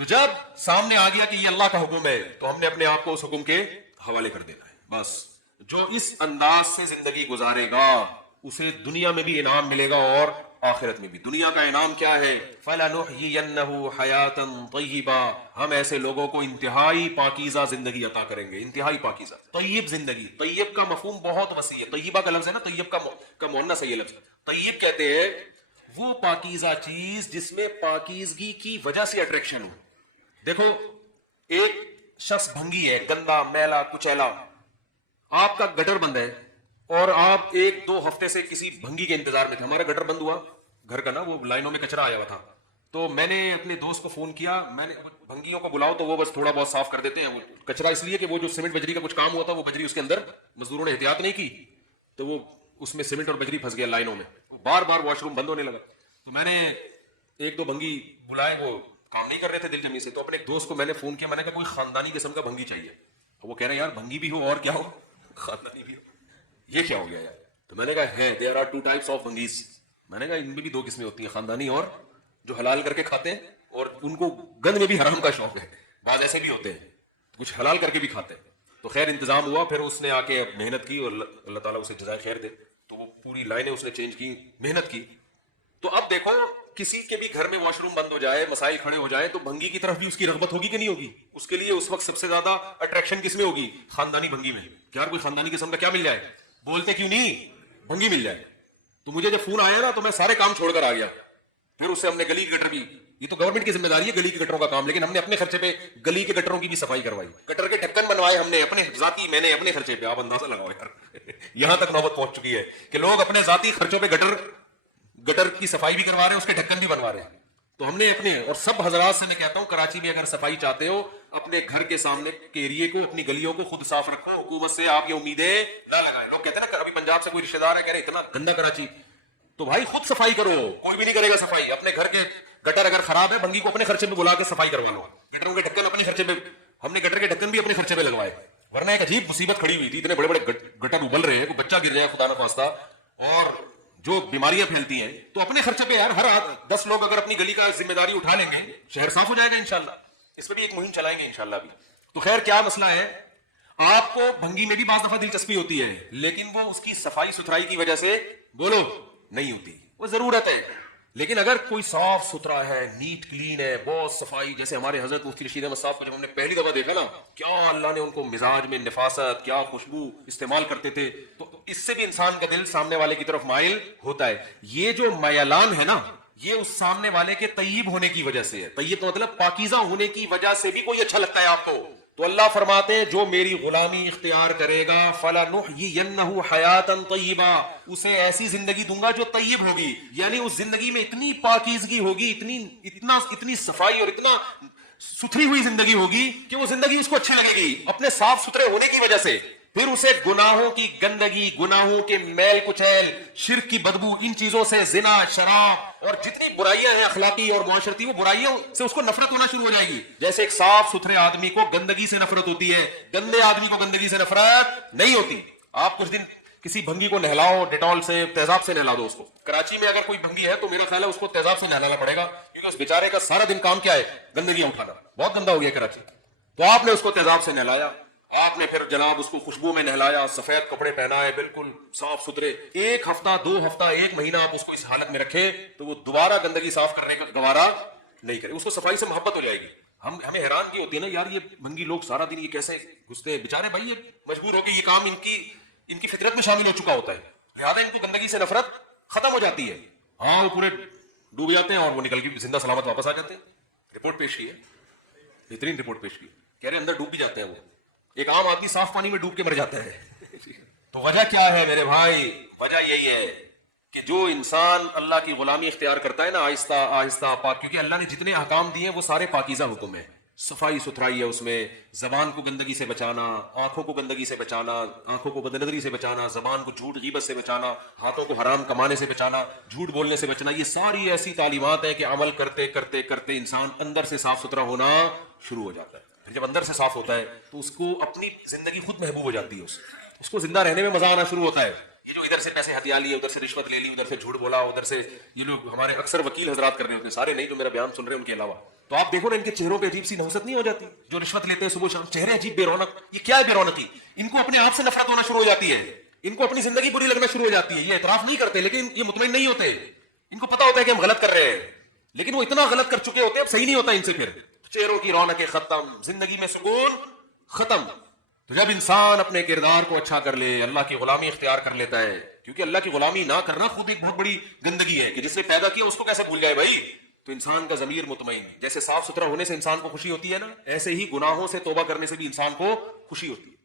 تو جب سامنے آ گیا کہ یہ اللہ کا حکم ہے تو ہم نے اپنے آپ کو اس حکم کے حوالے کر دینا ہے بس. جو اس انداز سے زندگی گزارے گا اسے دنیا میں بھی انعام ملے گا اور آخرت میں بھی. دنیا کا انعام کیا ہے؟ فَلَنُحْيِيَنَّهُ حَيَاةً طَيِّبَةً, ہم ایسے لوگوں کو انتہائی پاکیزہ زندگی عطا کریں گے. انتہائی پاکیزہ طیب زندگی. طیب کا مفہوم بہت وسیع ہے. طیبہ کا لفظ ہے نا, طیب کا مؤنث ہے یہ لفظ. طیب کہتے ہیں وہ پاکیزہ چیز جس میں پاکیزگی کی وجہ سے اٹریکشن ہو. دیکھو ایک شخص بھنگی ہے, گندا میلا کچیلا, آپ کا گٹر بند ہے اور آپ ایک دو ہفتے سے کسی بھنگی کے انتظار میں تھے. ہمارا گٹر بند ہوا گھر کا نا, وہ لائنوں میں کچرا آیا ہوا تھا, تو میں نے اپنے دوست کو فون کیا. میں نے بھنگیوں کو بلاؤ تو وہ بس تھوڑا بہت صاف کر دیتے ہیں وہ کچرا, اس لیے کہ وہ جو سیمنٹ بجری کا کچھ کام ہوا تھا وہ بجری اس کے اندر مزدوروں نے احتیاط نہیں کی تو وہ اس میں سیمنٹ اور بجری پھنس گیا لائنوں میں, بار بار واش روم بند ہونے لگا. تو میں نے ایک دو بھنگی بلائے, وہ کام نہیں کر رہے تھے دل جمی سے, تو اپنے ایک دوست کو میں نے فون کیا. میں نے کہا کوئی خاندانی قسم کا بھنگی چاہیے. وہ کہہ رہے ہیں یار بھنگی بھی ہو اور کیا ہو, خاندانی بھی ہو, یہ کیا ہو گیا یار. تو میں نے کہا ہے there are two types of بھنگیز. میں نے کہا ان میں بھی دو قسمیں ہوتی ہیں, خاندانی اور جو حلال کر کے کھاتے ہیں اور ان کو گند میں بھی حرام کا شوق ہے. بعض ایسے بھی ہوتے ہیں کچھ حلال کر کے بھی کھاتے ہیں. تو خیر انتظام ہوا, پھر اس نے آ کے محنت کی اور اللہ تعالیٰ اسے جزائے خیر دے. تو وہ پوری لائنیں اس نے چینج کی, محنت کی. تو اب دیکھو کسی کے بھی گھر میں واش روم بند ہو جائے, مسائل کھڑے ہو جائے, تو بھنگی کی طرف بھی اس کی رغبت ہوگی کہ نہیں ہوگی؟ اس کے لیے اس وقت سب سے زیادہ اٹریکشن کس میں ہوگی؟ خاندانی بھنگی میں. کہ یار کوئی خاندانی قسم کا کیا مل جائے, بولتے کیوں نہیں, بھنگی مل جائے. تو مجھے جب فون آیا نا تو میں سارے کام چھوڑ کر آ گیا. پھر اس سے ہم نے گلی کے گٹر بھی, یہ تو گورنمنٹ کی ذمہ داری ہے گلی کے گٹروں کا کام, لیکن ہم نے اپنے خرچے پہ گلی کے گٹروں کی بھی صفائی کروائی. گٹر کے ڈھکن بنوائے ہم نے اپنے ذاتی, میں نے اپنے خرچے پہ. آپ اندازہ لگاؤ یار یہاں تک نوبت پہنچ چکی ہے کہ لوگ اپنے ذاتی خرچوں پہ گٹر کی صفائی بھی کروا رہے ہیں, اس کے ڈھکن بھی بنوا رہے ہیں. تو ہم نے اپنے, اور سب حضرات سے میں کہتا ہوں کراچی میں اگر صفائی چاہتے ہو اپنے گھر کے سامنے کے ایریے کو, اپنی گلیوں کو خود صاف رکھو. حکومت سے آپ یہ امیدیں نہ لگائیں. لوگ کہتے ہیں نا ابھی پنجاب سے کوئی رشتہ دار ہے کہہ رہے اتنا گندا کراچی, تو بھائی خود صفائی کرو. کوئی بھی نہیں کرے گا صفائی. اپنے گھر کے گٹر اگر خراب ہے, بھنگی کو اپنے خرچے پہ بلا کے صفائی کروا لو. گٹروں کے ڈھکن اپنے خرچے پہ, ہم نے گٹر کے ڈھکن بھی اپنے خرچے پہ لگوائے. ورنہ ایک عجیب مصیبت کھڑی ہوئی تھی, اتنے بڑے بڑے گٹر ابل رہے ہیں, کوئی بچہ گر جائے خدا نہ خواستہ اور جو بیماریاں پھیلتی ہیں, تو اپنے خرچے پہ یار ہر 10 لوگ اگر اپنی گلی کا ذمہ داری اٹھا لیں گے, شہر صاف ہو جائے گا انشاءاللہ. اس پہ بھی ایک مہم چلائیں گے انشاءاللہ بھی. تو خیر کیا مسئلہ ہے, آپ کو بھنگی میں بھی بعض دفعہ دلچسپی ہوتی ہے, لیکن وہ اس کی صفائی ستھرائی کی وجہ سے بولو نہیں ہوتی, وہ ضرورت ہے. لیکن اگر کوئی صاف ستھرا ہے, نیٹ کلین ہے, بہت صفائی, جیسے ہمارے حضرت مفتی رشید احمد صاحب کو جب ہم نے پہلی دفعہ دیکھا نا, کیا اللہ نے ان کو مزاج میں نفاست, کیا خوشبو استعمال کرتے تھے, تو اس سے بھی انسان کا دل سامنے والے کی طرف مائل ہوتا ہے. یہ جو میلان ہے نا, یہ اس سامنے والے کے طیب ہونے کی وجہ سے ہے. طیب مطلب پاکیزہ ہونے کی وجہ سے بھی کوئی اچھا لگتا ہے آپ کو. تو اللہ فرماتے ہیں جو میری غلامی اختیار کرے گا فَلَنُحْيِيَنَّهُ حَيَاةً طَيِّبًا, اسے ایسی زندگی دوں گا جو طیب ہوگی. یعنی اس زندگی میں اتنی پاکیزگی ہوگی, اتنی صفائی اور اتنا ستھری ہوئی زندگی ہوگی کہ وہ زندگی اس کو اچھی لگے گی اپنے صاف ستھرے ہونے کی وجہ سے. پھر اسے گناہوں کی گندگی, گناہوں کے میل کچیل, شرک کی بدبو, ان چیزوں سے, زنا, شراب اور جتنی برائیاں ہیں اخلاقی اور معاشرتی, وہ برائیوں سے اس کو نفرت ہونا شروع ہو جائے گی. جیسے ایک صاف ستھرے آدمی کو گندگی سے نفرت ہوتی ہے, گندے آدمی کو گندگی سے نفرت نہیں ہوتی. آپ کچھ دن کسی بھنگی کو نہلاؤ, ڈیٹول سے, تیزاب سے نہلا دو اس کو. کراچی میں اگر کوئی بھنگی ہے تو میرا خیال ہے اس کو تیزاب سے نہلانا پڑے گا, کیونکہ اس بیچارے کا سارا دن کام کیا ہے, گندگی اٹھانا. بہت گندا ہو گیا کراچی. تو آپ نے اس کو تیزاب سے نہلایا, آپ نے پھر جناب اس کو خوشبو میں نہلایا, سفید کپڑے پہنائے, بالکل صاف ستھرے. 1 ہفتہ 2 ہفتہ 1 مہینہ آپ اس کو اس حالت میں رکھے تو وہ دوبارہ گندگی صاف کرنے کا گوارا نہیں کرے. اس کو صفائی سے محبت ہو جائے گی. ہمیں حیران کی ہوتی ہے نا یار, یہ بھنگی لوگ سارا دن یہ کیسے گھستے ہیں بیچارے. بھائی یہ مجبور ہو کے یہ کام ان کی فطرت میں شامل ہو چکا ہوتا ہے, لہٰذا ان کو گندگی سے نفرت ختم ہو جاتی ہے. ہاں وہ پورے ڈوب جاتے ہیں اور وہ نکل کے زندہ سلامت واپس آ جاتے ہیں. رپورٹ پیش کی ہے, بہترین رپورٹ پیش کی, کہہ رہے اندر ڈوب بھی جاتے ہیں وہ. ایک عام آدمی صاف پانی میں ڈوب کے مر جاتا ہے. تو وجہ کیا ہے میرے بھائی؟ وجہ یہی ہے کہ جو انسان اللہ کی غلامی اختیار کرتا ہے نا, آہستہ آہستہ پاک, کیونکہ اللہ نے جتنے احکام دیے ہیں وہ سارے پاکیزہ حکم ہیں. صفائی ستھرائی ہے اس میں, زبان کو گندگی سے بچانا, آنکھوں کو گندگی سے بچانا, آنکھوں کو بدنظری سے بچانا, زبان کو جھوٹ غیبت سے بچانا, ہاتھوں کو حرام کمانے سے بچانا, جھوٹ بولنے سے بچنا. یہ ساری ایسی تعلیمات ہیں کہ عمل کرتے کرتے کرتے انسان اندر سے صاف ستھرا ہونا شروع ہو جاتا ہے. پھر جب اندر سے صاف ہوتا ہے تو اس کو اپنی زندگی خود محبوب ہو جاتی ہے, اس کو زندہ رہنے میں مزہ آنا شروع ہوتا ہے. یہ جو ادھر سے پیسے ہتھیا لیے, ادھر سے رشوت لے لی, ادھر سے جھوٹ بولا, ادھر سے یہ لوگ ہمارے اکثر وکیل حضرات کر رہے ہوتے ہیں, سارے نہیں جو میرا بیان سن رہے ہیں ان کے علاوہ, تو آپ دیکھو نا ان کے چہروں پہ عجیب سی نحوست نہیں ہو جاتی؟ جو رشوت لیتے ہیں صبح شام, چہرے عجیب بے رونق. یہ کیا ہے بے رونقی؟ ان کو اپنے آپ سے نفرت ہونا شروع ہو جاتی ہے, ان کو اپنی زندگی بری لگنا شروع ہو جاتی ہے. یہ اعتراف نہیں کرتے لیکن یہ مطمئن نہیں ہوتے, ان کو پتا ہوتا ہے کہ ہم غلط کر رہے ہیں, لیکن وہ اتنا غلط کر چکے ہوتے ہیں اب صحیح نہیں ہوتا ان سے. پھر چہروں کی رونقیں ختم, زندگی میں سکون ختم. تو جب انسان اپنے کردار کو اچھا کر لے, اللہ کی غلامی اختیار کر لیتا ہے, کیونکہ اللہ کی غلامی نہ کرنا خود ایک بہت بڑی گندگی ہے کہ جس نے پیدا کیا اس کو کیسے بھول جائے بھائی. تو انسان کا ضمیر مطمئن, جیسے صاف ستھرا ہونے سے انسان کو خوشی ہوتی ہے نا, ایسے ہی گناہوں سے توبہ کرنے سے بھی انسان کو خوشی ہوتی ہے.